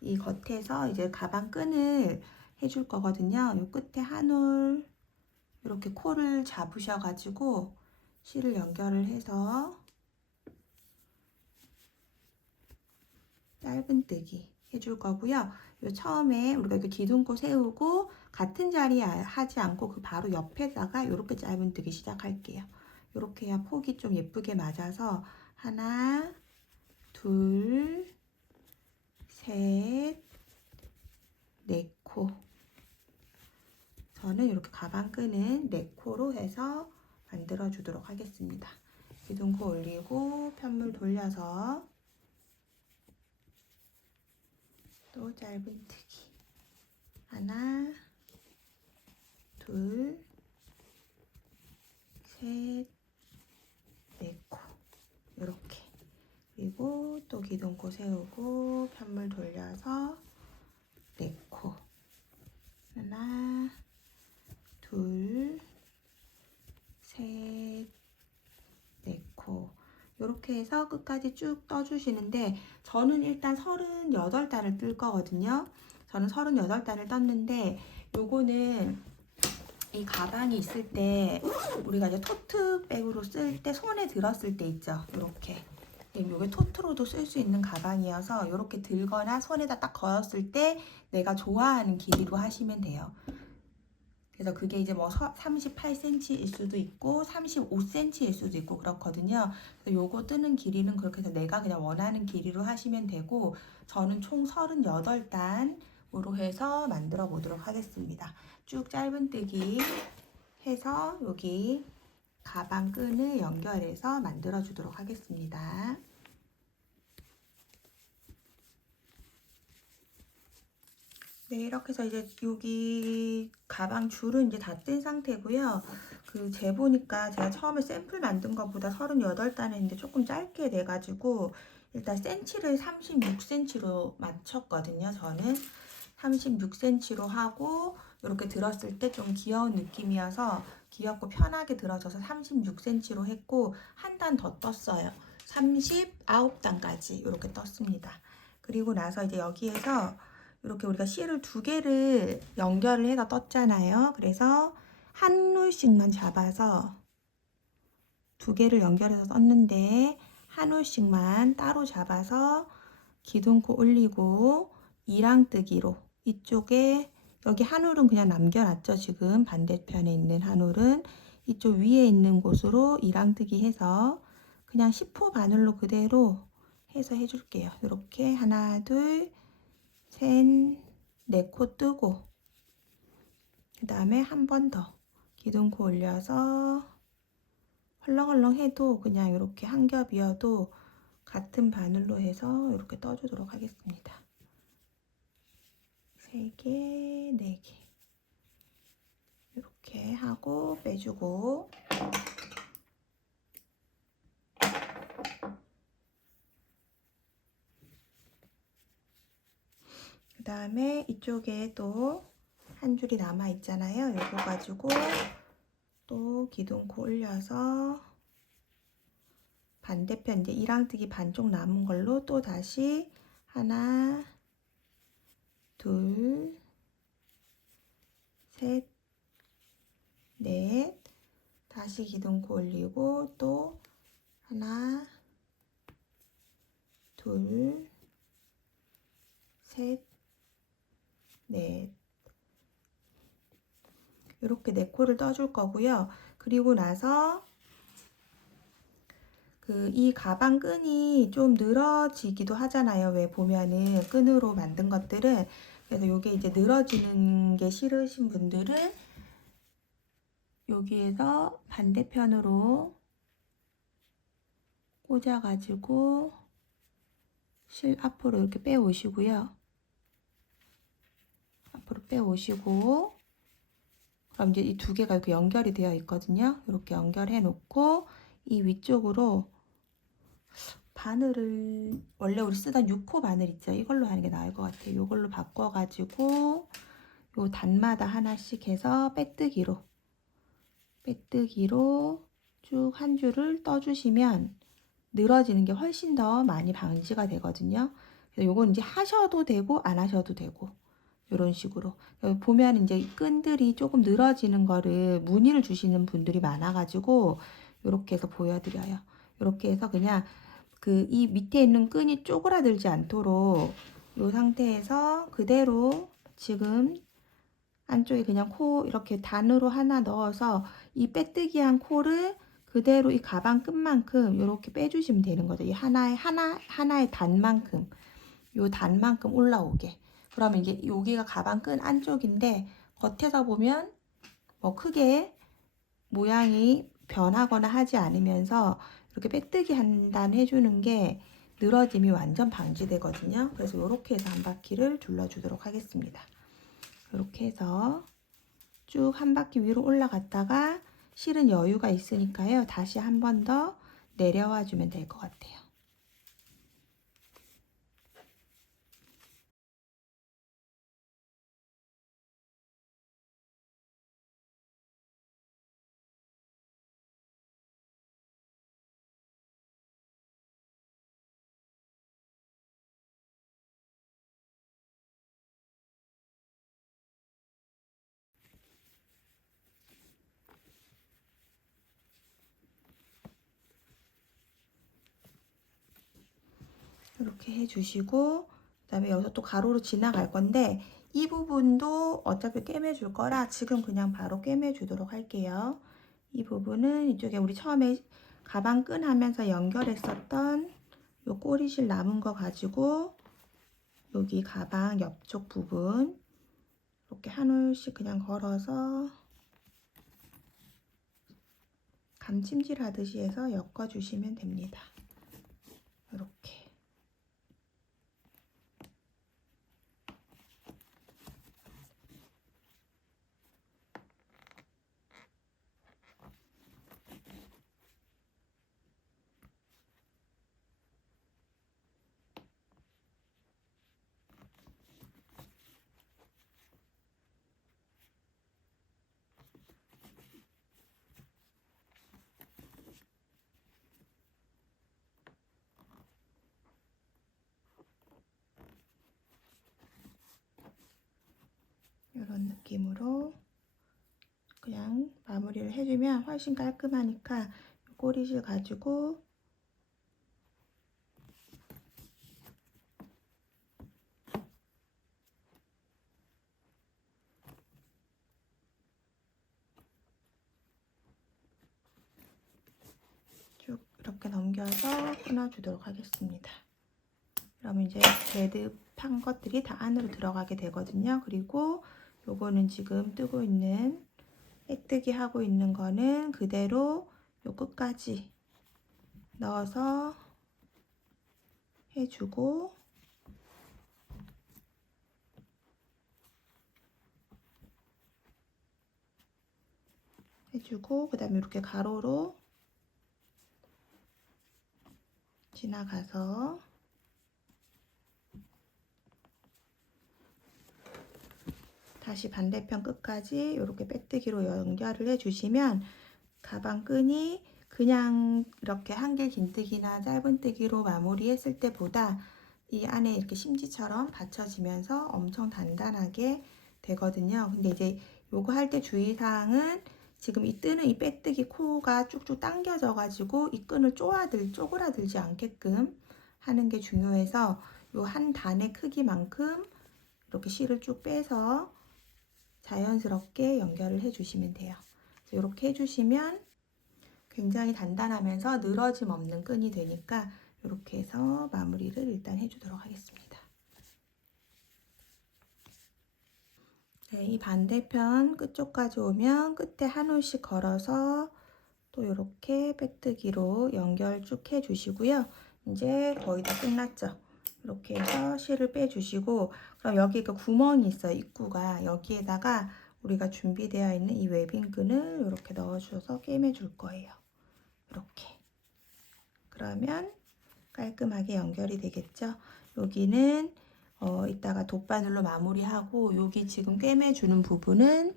이 겉에서 이제 가방 끈을 해줄 거거든요. 이 끝에 한 올 이렇게 코를 잡으셔가지고 실을 연결을 해서 짧은뜨기 해줄 거고요. 요 처음에 우리가 이렇게 기둥코 세우고 같은 자리에 하지 않고 그 바로 옆에다가 이렇게 짧은뜨기 시작할게요. 이렇게 해야 폭이 좀 예쁘게 맞아서 하나, 둘, 셋, 네 코. 저는 이렇게 가방 끈은 4코로 해서 만들어 주도록 하겠습니다. 기둥코 올리고 편물 돌려서 또 짧은뜨기 하나, 둘, 셋, 4코 이렇게. 그리고 또 기둥코 세우고 편물 돌려서 4코 하나, 둘, 셋, 4코 이렇게 해서 끝까지 쭉 떠주시는데 저는 일단 38단을 뜰 거거든요. 저는 38단을 떴는데 요거는 이 가방이 있을 때 우리가 이제 토트백으로 쓸 때 손에 들었을 때 있죠. 이렇게 요게 토트로도 쓸 수 있는 가방이어서 이렇게 들거나 손에다 딱 걸었을 때 내가 좋아하는 길이로 하시면 돼요. 그래서 그게 이제 뭐 38cm일 수도 있고 35cm일 수도 있고 그렇거든요. 그래서 요거 뜨는 길이는 그렇게 해서 내가 그냥 원하는 길이로 하시면 되고 저는 총 38단으로 해서 만들어 보도록 하겠습니다. 쭉 짧은뜨기 해서 여기 가방 끈을 연결해서 만들어 주도록 하겠습니다. 네, 이렇게 해서 이제 여기 가방 줄은 이제 다 뜬 상태고요. 그 재보니까 제가 처음에 샘플 만든 것보다 38단 했는데 조금 짧게 돼가지고 일단 센치를 36cm로 맞췄거든요. 저는 36cm로 하고 이렇게 들었을 때 좀 귀여운 느낌이어서 귀엽고 편하게 들어져서 36cm로 했고 한 단 더 떴어요. 39단까지 이렇게 떴습니다. 그리고 나서 이제 여기에서 이렇게 우리가 실을 두 개를 연결을 해서 떴잖아요. 그래서 한 올씩만 잡아서 두 개를 연결해서 떴는데 한 올씩만 따로 잡아서 기둥코 올리고 이랑뜨기로 이쪽에 여기 한 올은 그냥 남겨놨죠. 지금 반대편에 있는 한 올은 이쪽 위에 있는 곳으로 이랑뜨기 해서 그냥 10호 바늘로 그대로 해서 해줄게요. 이렇게 하나 둘 셋 네 코 뜨고 그 다음에 한 번 더 기둥코 올려서 헐렁헐렁 해도 그냥 이렇게 한 겹이어도 같은 바늘로 해서 이렇게 떠주도록 하겠습니다. 3개, 4개 이렇게 하고 빼주고 그 다음에 이쪽에 또 한 줄이 남아 있잖아요. 이거 가지고 또 기둥코 올려서 반대편 이제 이랑뜨기 반쪽 남은 걸로 또 다시 하나 둘 셋 넷 다시 기둥코 올리고 또 하나 둘 셋 넷 이렇게 4코를 떠줄 거고요. 그리고 나서 이 가방 끈이 좀 늘어지기도 하잖아요. 왜 보면은 끈으로 만든 것들은. 그래서 요게 이제 늘어지는 게 싫으신 분들은 여기에서 반대편으로 꽂아가지고 실 앞으로 이렇게 빼오시고요. 앞으로 빼오시고 그럼 이제 이 두 개가 이렇게 연결이 되어 있거든요. 이렇게 연결해 놓고 이 위쪽으로 바늘을 원래 우리 쓰던 6호 바늘 있죠. 이걸로 하는 게 나을 것 같아요. 이걸로 바꿔가지고 요 단마다 하나씩 해서 빼뜨기로 쭉 한 줄을 떠주시면 늘어지는 게 훨씬 더 많이 방지가 되거든요. 그래서 요건 이제 하셔도 되고 안 하셔도 되고 이런 식으로 보면 이제 끈들이 조금 늘어지는 거를 문의를 주시는 분들이 많아가지고 이렇게 해서 보여드려요. 이렇게 해서 그냥 이 밑에 있는 끈이 쪼그라들지 않도록 이 상태에서 그대로 지금 안쪽에 그냥 코 이렇게 단으로 하나 넣어서 이 빼뜨기한 코를 그대로 이 가방 끈만큼 이렇게 빼주시면 되는 거죠. 이 하나의 단만큼 요 단만큼 올라오게. 그러면 이제 여기가 가방 끈 안쪽인데 겉에서 보면 뭐 크게 모양이 변하거나 하지 않으면서 이렇게 빼뜨기 한 단 해주는 게 늘어짐이 완전 방지되거든요. 그래서 이렇게 해서 한 바퀴를 둘러주도록 하겠습니다. 이렇게 해서 쭉 한 바퀴 위로 올라갔다가 실은 여유가 있으니까요. 다시 한 번 더 내려와 주면 될 것 같아요. 이렇게 해주시고 그다음에 여기서 또 가로로 지나갈 건데 이 부분도 어차피 꿰매줄 거라 지금 그냥 바로 꿰매주도록 할게요. 이 부분은 이쪽에 우리 처음에 가방 끈 하면서 연결했었던 요 꼬리실 남은 거 가지고 여기 가방 옆쪽 부분 이렇게 한 올씩 그냥 걸어서 감침질 하듯이 해서 엮어주시면 됩니다. 이렇게. 이런 느낌으로 그냥 마무리를 해주면 훨씬 깔끔하니까 꼬리실 가지고 쭉 이렇게 넘겨서 끊어주도록 하겠습니다. 그러면 이제 매듭한 것들이 다 안으로 들어가게 되거든요. 그리고 요거는 지금 뜨고 있는 빼뜨기 하고 있는 거는 그대로 요 끝까지 넣어서 해주고 그 다음에 이렇게 가로로 지나가서 다시 반대편 끝까지 이렇게 빼뜨기로 연결을 해주시면 가방 끈이 그냥 이렇게 한길 긴뜨기나 짧은뜨기로 마무리했을 때보다 이 안에 이렇게 심지처럼 받쳐지면서 엄청 단단하게 되거든요. 근데 이제 요거 할 때 주의사항은 지금 이 뜨는 이 빼뜨기 코가 쭉쭉 당겨져 가지고 이 끈을 쪼그라들지 않게끔 하는 게 중요해서 요 한 단의 크기만큼 이렇게 실을 쭉 빼서 자연스럽게 연결을 해 주시면 돼요. 이렇게 해주시면 굉장히 단단하면서 늘어짐 없는 끈이 되니까 이렇게 해서 마무리를 일단 해주도록 하겠습니다. 네, 이 반대편 끝쪽까지 오면 끝에 한 올씩 걸어서 또 이렇게 빼뜨기로 연결 쭉 해주시고요. 이제 거의 다 끝났죠. 이렇게 해서 실을 빼주시고 그럼 여기 그 구멍이 있어요. 입구가 여기에다가 우리가 준비되어 있는 이 웨빙끈을 이렇게 넣어주셔서 꿰매 줄 거예요. 이렇게. 그러면 깔끔하게 연결이 되겠죠. 여기는 이따가 돗바늘로 마무리하고 여기 지금 꿰매주는 부분은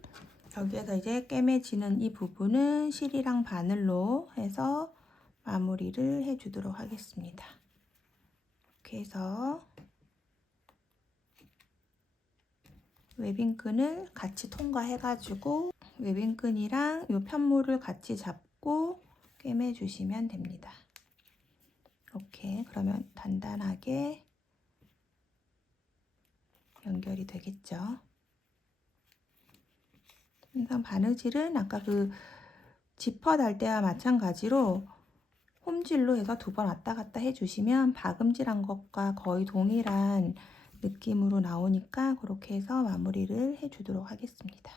여기에서 이제 꿰매지는 이 부분은 실이랑 바늘로 해서 마무리를 해주도록 하겠습니다. 이렇게 해서 웨빙끈을 같이 통과해가지고 웨빙끈이랑 이 편물을 같이 잡고 꿰매주시면 됩니다. 이렇게 그러면 단단하게 연결이 되겠죠. 항상 바느질은 아까 그 지퍼 달 때와 마찬가지로 홈질로 해서 2번 왔다 갔다 해주시면 박음질한 것과 거의 동일한 느낌으로 나오니까 그렇게 해서 마무리를 해주도록 하겠습니다.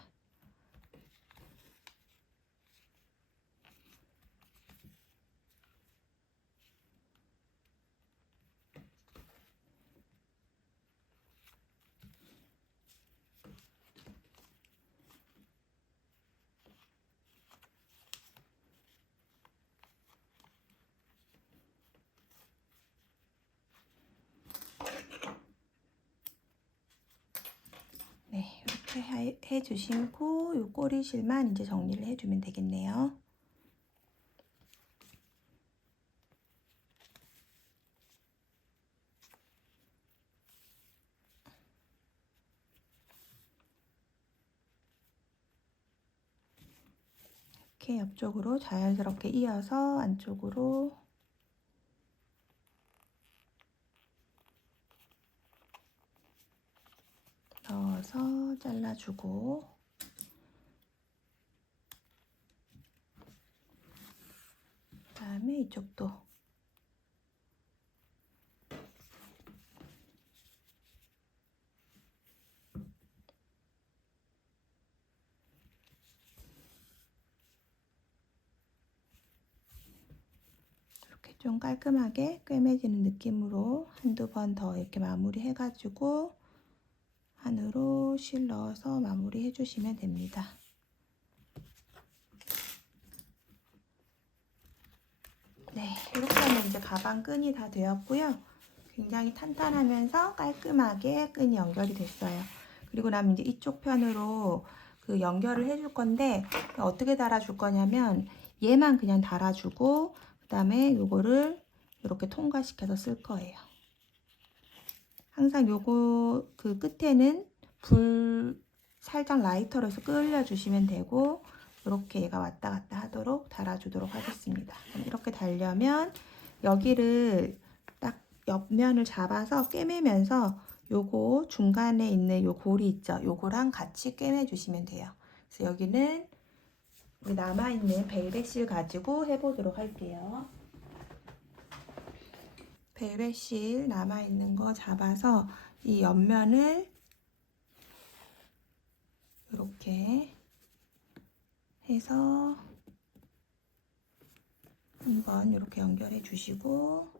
네, 이렇게 해주시고 이 꼬리실만 이제 정리를 해주면 되겠네요. 이렇게 옆쪽으로 자연스럽게 이어서 안쪽으로 넣어서 잘라주고 그다음에 이쪽도 이렇게 좀 깔끔하게 꿰매지는 느낌으로 한두 번 더 이렇게 마무리 해가지고 안으로 실 넣어서 마무리 해주시면 됩니다. 네, 이렇게 하면 이제 가방 끈이 다 되었고요. 굉장히 탄탄하면서 깔끔하게 끈이 연결이 됐어요. 그리고 나면 이제 이쪽 편으로 그 연결을 해줄 건데 어떻게 달아줄 거냐면 얘만 그냥 달아주고 그 다음에 요거를 이렇게 통과시켜서 쓸 거예요. 항상 요거 그 끝에는 살짝 라이터로 해서 끌려주시면 되고 이렇게 얘가 왔다 갔다 하도록 달아주도록 하겠습니다. 이렇게 달려면 여기를 딱 옆면을 잡아서 꿰매면서 요거 중간에 있는 요 고리 있죠? 요거랑 같이 꿰매주시면 돼요. 그래서 여기는 우리 남아있는 벨벳실 가지고 해보도록 할게요. 벨벳실 남아있는 거 잡아서 이 옆면을 이렇게 해서 한번 이렇게 연결해 주시고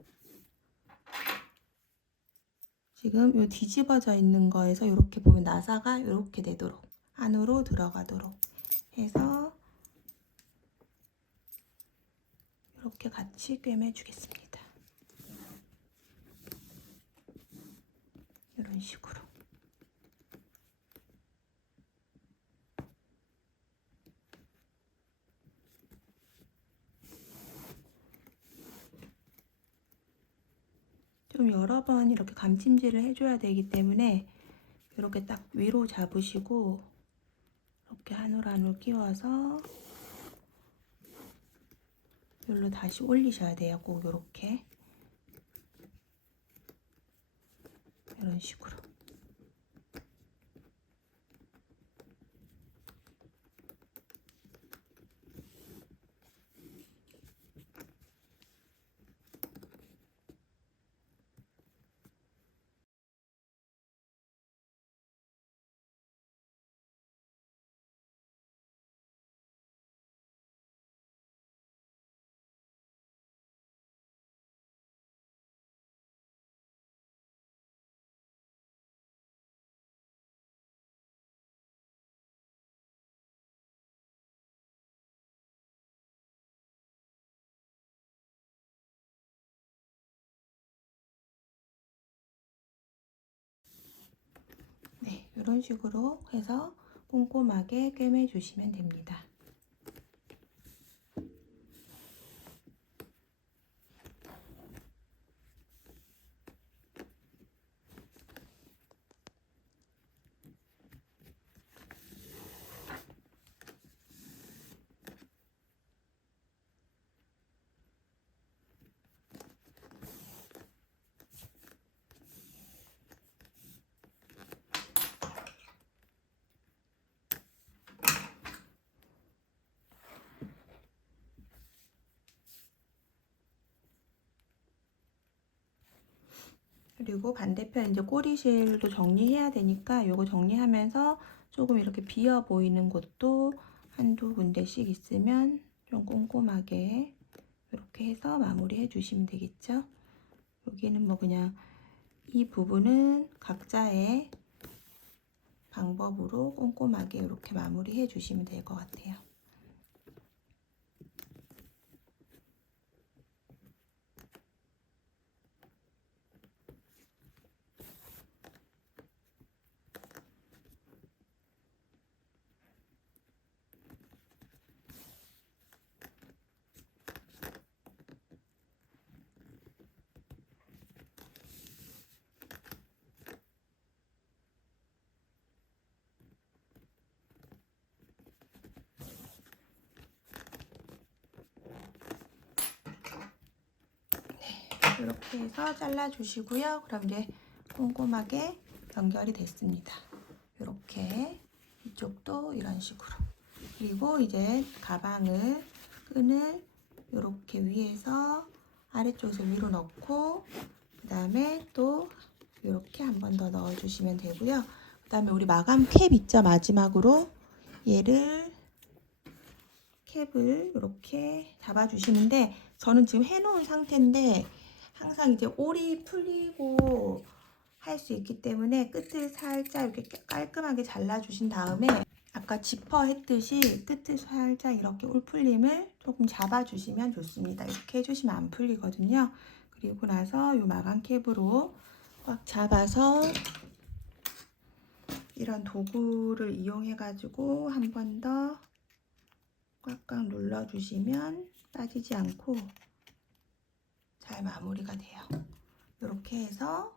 지금 요 뒤집어져 있는 거에서 이렇게 보면 나사가 이렇게 되도록 안으로 들어가도록 해서 이렇게 같이 꿰매 주겠습니다. 이런 식으로. 좀 여러 번 이렇게 감침질을 해줘야 되기 때문에 이렇게 딱 위로 잡으시고 이렇게 한올 한올 끼워서 여기로 다시 올리셔야 돼요. 꼭 이렇게 이런 식으로. 네, 이런 식으로 해서 꼼꼼하게 꿰매 주시면 됩니다. 그리고 반대편 이제 꼬리실도 정리해야 되니까 요거 정리하면서 조금 이렇게 비어 보이는 곳도 한두 군데씩 있으면 좀 꼼꼼하게 이렇게 해서 마무리해 주시면 되겠죠. 여기는 뭐 그냥 이 부분은 각자의 방법으로 꼼꼼하게 이렇게 마무리해 주시면 될 것 같아요. 이렇게 해서 잘라 주시고요. 그럼 이제 꼼꼼하게 연결이 됐습니다. 이렇게 이쪽도 이런 식으로. 그리고 이제 가방을 끈을 이렇게 위에서 아래쪽에서 위로 넣고 그 다음에 또 이렇게 한 번 더 넣어 주시면 되고요. 그 다음에 우리 마감 캡 있죠? 마지막으로 얘를 캡을 이렇게 잡아 주시는데 저는 지금 해놓은 상태인데 항상 이제 올이 풀리고 할 수 있기 때문에 끝을 살짝 이렇게 깔끔하게 잘라 주신 다음에 아까 지퍼 했듯이 끝을 살짝 이렇게 올 풀림을 조금 잡아 주시면 좋습니다. 이렇게 해주시면 안 풀리거든요. 그리고 나서 이 마감 캡으로 꽉 잡아서 이런 도구를 이용해 가지고 한 번 더 꽉꽉 눌러 주시면 빠지지 않고 잘 마무리가 돼요. 이렇게 해서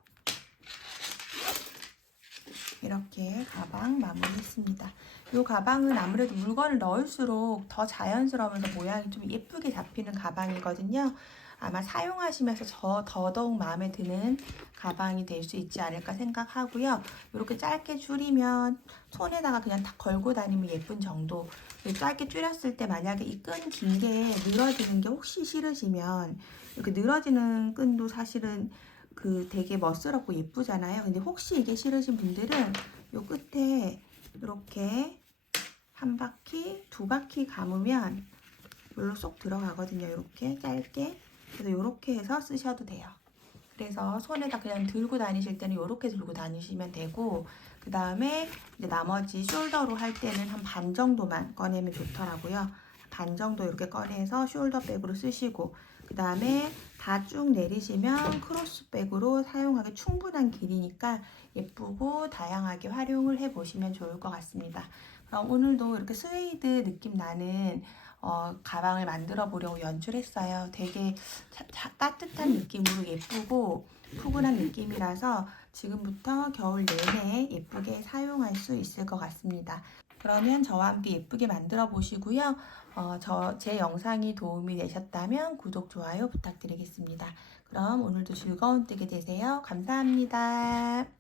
이렇게 가방 가방 마무리했습니다. 이 가방은 아무래도 물건을 넣을수록 더 자연스러우면서 모양이 좀 예쁘게 잡히는 가방이거든요. 아마 사용하시면서 더더욱 마음에 드는 가방이 될 수 있지 않을까 생각하고요. 이렇게 짧게 줄이면 손에다가 그냥 딱 걸고 다니면 예쁜 정도. 짧게 줄였을 때 만약에 이 끈 긴 게 늘어지는 게 혹시 싫으시면 이렇게 늘어지는 끈도 사실은 되게 멋스럽고 예쁘잖아요. 근데 혹시 이게 싫으신 분들은 요 끝에 이렇게 한 바퀴, 두 바퀴 감으면 물로 쏙 들어가거든요. 이렇게 짧게. 그래서 이렇게 해서 쓰셔도 돼요. 그래서 손에다 그냥 들고 다니실 때는 이렇게 들고 다니시면 되고, 그 다음에 이제 나머지 숄더로 할 때는 한 반 정도만 꺼내면 좋더라고요. 반 정도 이렇게 꺼내서 숄더백으로 쓰시고, 그 다음에 다 쭉 내리시면 크로스백으로 사용하기 충분한 길이니까 예쁘고 다양하게 활용을 해보시면 좋을 것 같습니다. 그럼 오늘도 이렇게 스웨이드 느낌 나는 가방을 만들어 보려고 연출했어요. 되게 따뜻한 느낌으로 예쁘고 푸근한 느낌이라서 지금부터 겨울 내내 예쁘게 사용할 수 있을 것 같습니다. 그러면 저와 함께 예쁘게 만들어 보시고요. 제 영상이 도움이 되셨다면 구독, 좋아요 부탁드리겠습니다. 그럼 오늘도 즐거운 뜨개 되세요. 감사합니다.